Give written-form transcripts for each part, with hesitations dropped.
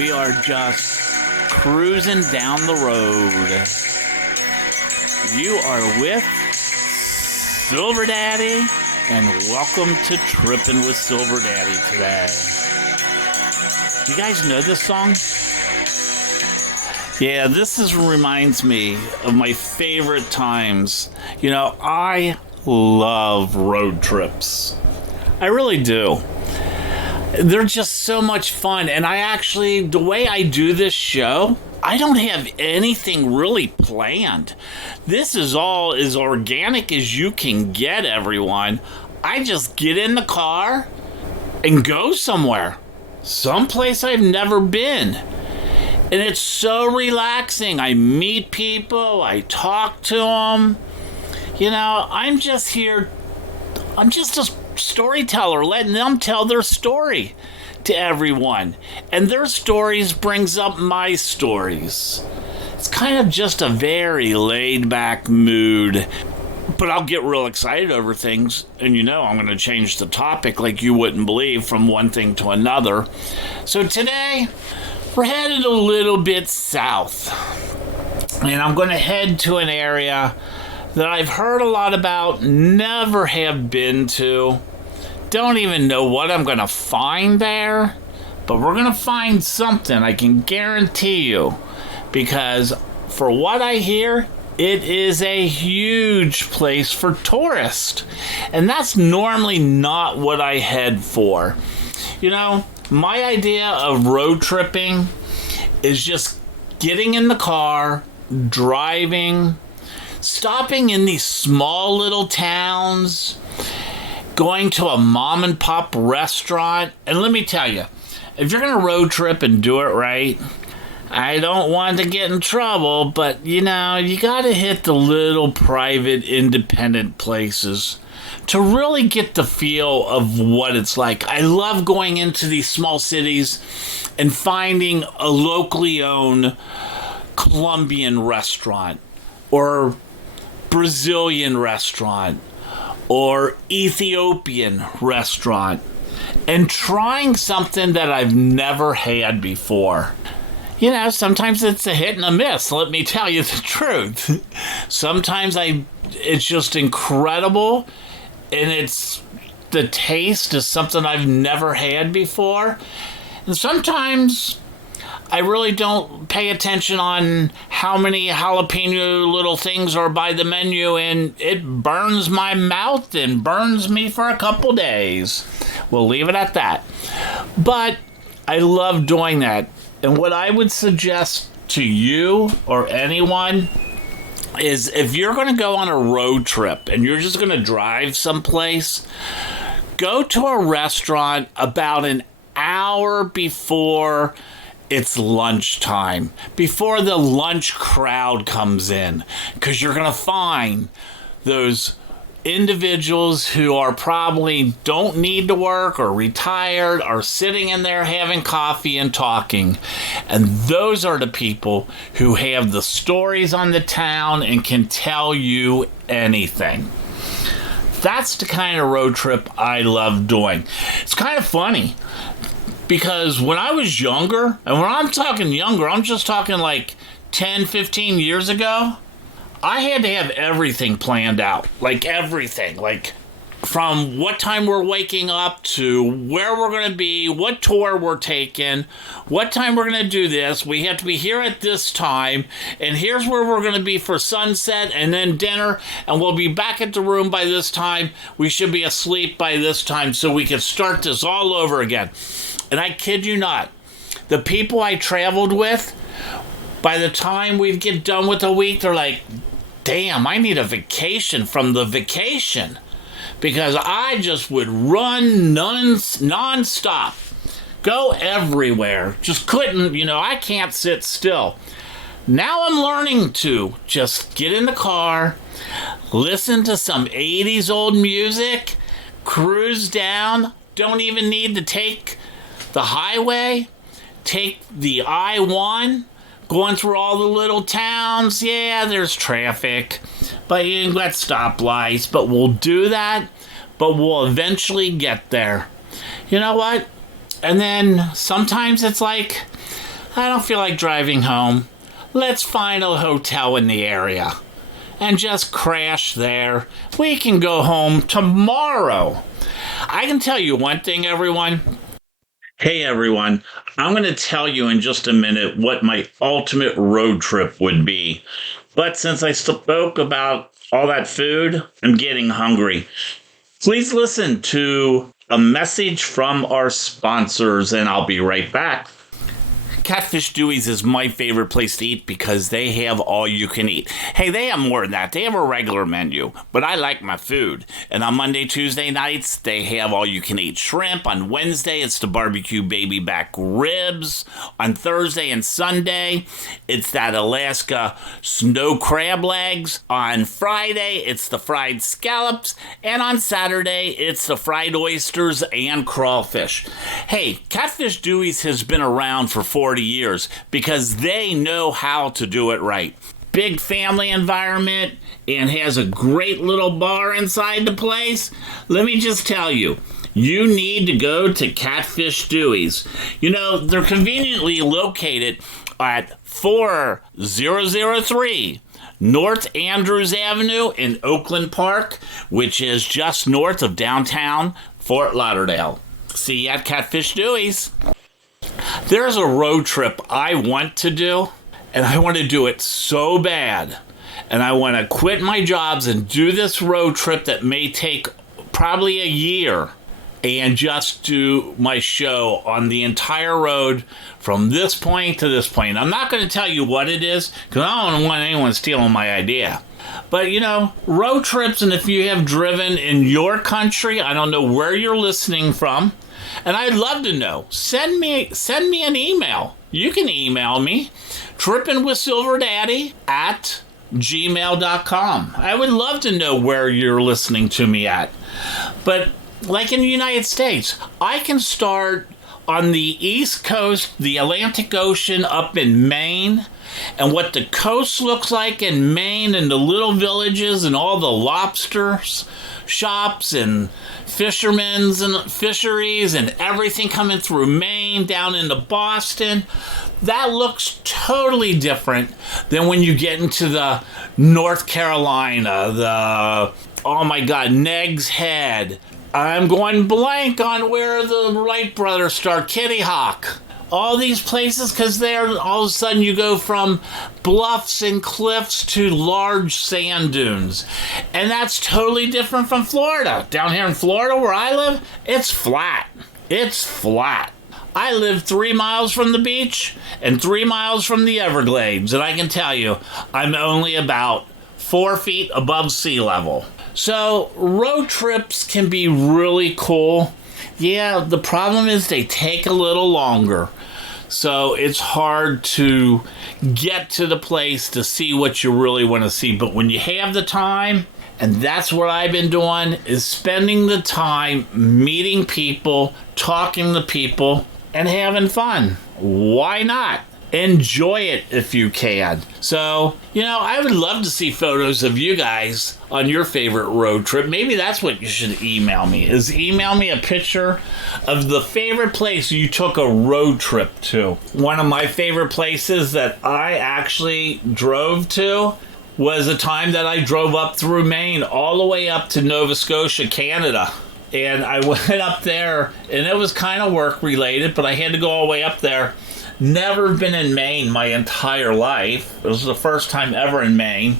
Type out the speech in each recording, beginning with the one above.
We are just cruising down the road. You are with Silver Daddy, and welcome to Trippin with Silver Daddy today. You guys know this song? Yeah, reminds me of my favorite times. You know, I love road trips. I really do. They're just so much fun. And the way I do this show, I don't have anything really planned. This is all as organic as you can get, everyone. I just get in the car and go somewhere. Someplace I've never been. And it's so relaxing. I meet people. I talk to them. You know, I'm just a storyteller, letting them tell their story to everyone. And their stories brings up my stories. It's kind of just a very laid-back mood. But I'll get real excited over things. And you know I'm going to change the topic like you wouldn't believe from one thing to another. So today, we're headed a little bit south. And I'm going to head to an area that I've heard a lot about, never have been to. Don't even know what I'm going to find there. But we're going to find something, I can guarantee you. Because for what I hear, it is a huge place for tourists. And that's normally not what I head for. You know, my idea of road tripping is just getting in the car, driving, stopping in these small little towns, going to a mom and pop restaurant. And let me tell you, if you're going to road trip and do it right, I don't want to get in trouble, but you know, you got to hit the little private independent places to really get the feel of what it's like. I love going into these small cities and finding a locally owned Colombian restaurant or Brazilian restaurant or Ethiopian restaurant and trying something that I've never had before. You know, sometimes it's a hit and a miss, let me tell you the truth. Sometimes it's just incredible. And the taste is something I've never had before. And sometimes I really don't pay attention on how many jalapeno little things are by the menu, and it burns my mouth and burns me for a couple days. We'll leave it at that. But I love doing that. And what I would suggest to you or anyone is if you're going to go on a road trip and you're just going to drive someplace, go to a restaurant about an hour before it's lunchtime, before the lunch crowd comes in, because you're going to find those individuals who are probably don't need to work or retired are sitting in there having coffee and talking. And those are the people who have the stories on the town and can tell you anything. That's the kind of road trip I love doing. It's kind of funny because when I was younger, and when I'm talking younger, I'm just talking like 10, 15 years ago, I had to have everything planned out. Like everything. Like from what time we're waking up to where we're going to be, what tour we're taking, what time we're going to do this. We have to be here at this time, and here's where we're going to be for sunset and then dinner, and we'll be back at the room by this time. We should be asleep by this time so we can start this all over again. And I kid you not, the people I traveled with, by the time we get done with a week, they're like, damn, I need a vacation from the vacation. Because I just would run non-stop. Go everywhere. Just couldn't, I can't sit still. Now I'm learning to just get in the car, listen to some 80s old music, cruise down, don't even need to take the highway, take the I-1, going through all the little towns. Yeah, there's traffic, but you got stoplights, but we'll do that, but we'll eventually get there. You know what? And then sometimes it's like, I don't feel like driving home. Let's find a hotel in the area and just crash there. We can go home tomorrow. I can tell you one thing, everyone. Hey, everyone. I'm going to tell you in just a minute what my ultimate road trip would be. But since I spoke about all that food, I'm getting hungry. Please listen to a message from our sponsors, and I'll be right back. Catfish Dewey's is my favorite place to eat because they have all you can eat. Hey, they have more than that. They have a regular menu, but I like my food. And on Monday, Tuesday nights, they have all you can eat shrimp. On Wednesday, it's the barbecue baby back ribs. On Thursday and Sunday, it's that Alaska snow crab legs. On Friday, it's the fried scallops. And on Saturday, it's the fried oysters and crawfish. Hey, Catfish Dewey's has been around for 40 years because they know how to do it right. Big family environment and has a great little bar inside the place. Let me just tell you, you need to go to Catfish Dewey's. You know, they're conveniently located at 4003 North Andrews Avenue in Oakland Park, which is just north of downtown Fort Lauderdale. See you at Catfish Dewey's. There's a road trip I want to do, and I want to do it so bad. And I want to quit my jobs and do this road trip that may take probably a year and just do my show on the entire road from this point to this point. I'm not going to tell you what it is because I don't want anyone stealing my idea. But, you know, road trips, and if you have driven in your country, I don't know where you're listening from, and I'd love to know. Send me an email. You can email me, trippinwithsilverdaddy@gmail.com. I would love to know where you're listening to me at. But like in the United States, I can start on the East Coast, the Atlantic Ocean up in Maine, and what the coast looks like in Maine and the little villages and all the lobsters shops and fishermen's and fisheries and everything coming through Maine down into Boston. That looks totally different than when you get into the North Carolina, oh my God, Neg's Head. I'm going blank on where the Wright brothers start, Kitty Hawk. All these places, because there, all of a sudden you go from bluffs and cliffs to large sand dunes. And that's totally different from Florida. Down here in Florida where I live, it's flat. It's flat. I live 3 miles from the beach and 3 miles from the Everglades. And I can tell you, I'm only about 4 feet above sea level. So road trips can be really cool. Yeah, the problem is they take a little longer. So it's hard to get to the place to see what you really want to see. But when you have the time, and that's what I've been doing, is spending the time meeting people, talking to people, and having fun. Why not? Enjoy it if you can. So, you know, I would love to see photos of you guys on your favorite road trip. Maybe that's what you should email me, is email me a picture of the favorite place you took a road trip to. One of my favorite places that I actually drove to was a time that I drove up through Maine all the way up to Nova Scotia, Canada. And I went up there, and it was kind of work related, but I had to go all the way up there. Never been in Maine my entire life. It was the first time ever in Maine.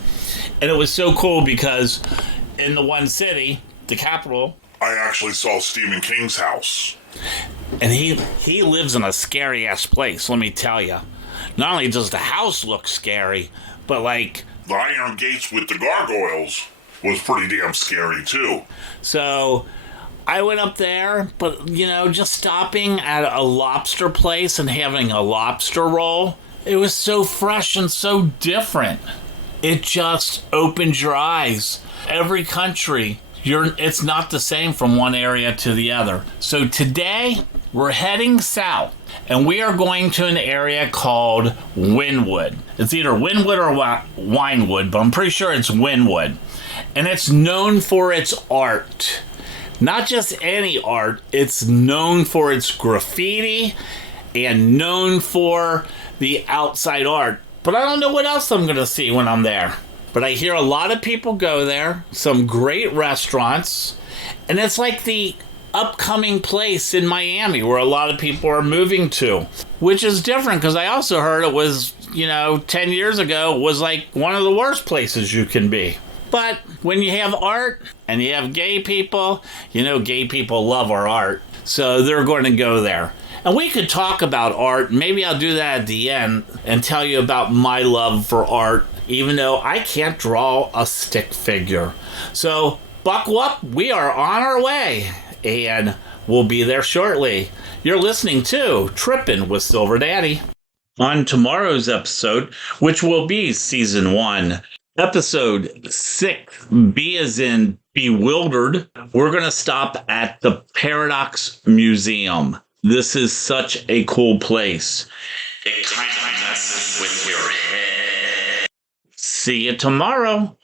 And it was so cool because in the one city, the capital, I actually saw Stephen King's house. And he lives in a scary-ass place, let me tell you. Not only does the house look scary, but like... The iron gates with the gargoyles was pretty damn scary, too. So... I went up there, but, you know, just stopping at a lobster place and having a lobster roll, it was so fresh and so different. It just opens your eyes. Every country, it's not the same from one area to the other. So today, we're heading south, and we are going to an area called Wynwood. It's either Wynwood or Wynwood, but I'm pretty sure it's Wynwood. And it's known for its art. Not just any art, it's known for its graffiti and known for the outside art. But I don't know what else I'm going to see when I'm there. But I hear a lot of people go there, some great restaurants, and it's like the upcoming place in Miami where a lot of people are moving to, which is different because I also heard it was, 10 years ago was like one of the worst places you can be. But when you have art and you have gay people, gay people love our art, so they're going to go there. And we could talk about art. Maybe I'll do that at the end and tell you about my love for art, even though I can't draw a stick figure. So buckle up. We are on our way, and we'll be there shortly. You're listening to Trippin with Silver Daddy. On tomorrow's episode, which will be Season 1, Episode 6, B as in bewildered, we're going to stop at the Paradox Museum. This is such a cool place. It kind of messes with your head. See you tomorrow.